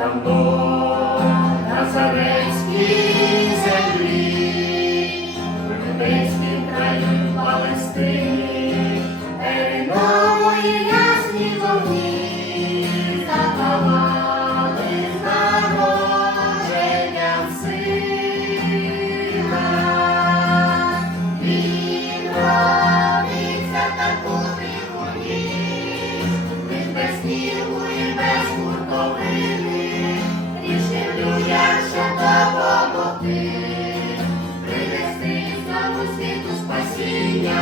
давно на землі, в Небеській країні Палестині, ясні вогні, запалали з народженням. Він родиться таку тиху ніч, лиш без снігу і без допомогти, принести цьому світу спасіння.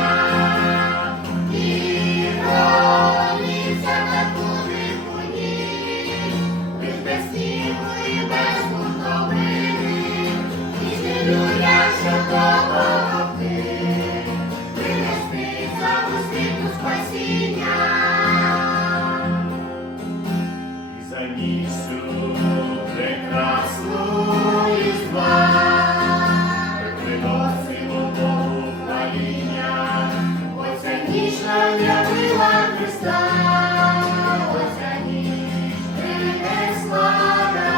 Він родиться таку тиху ніч, лиш без снігу і без хуртовини, рішив людям, що допомогти, явила Христа, оця ніч принесла нам.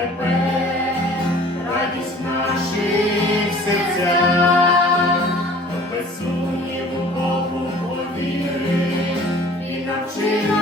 тепер радість наших серця, без сумніву Богу повіри і навчи.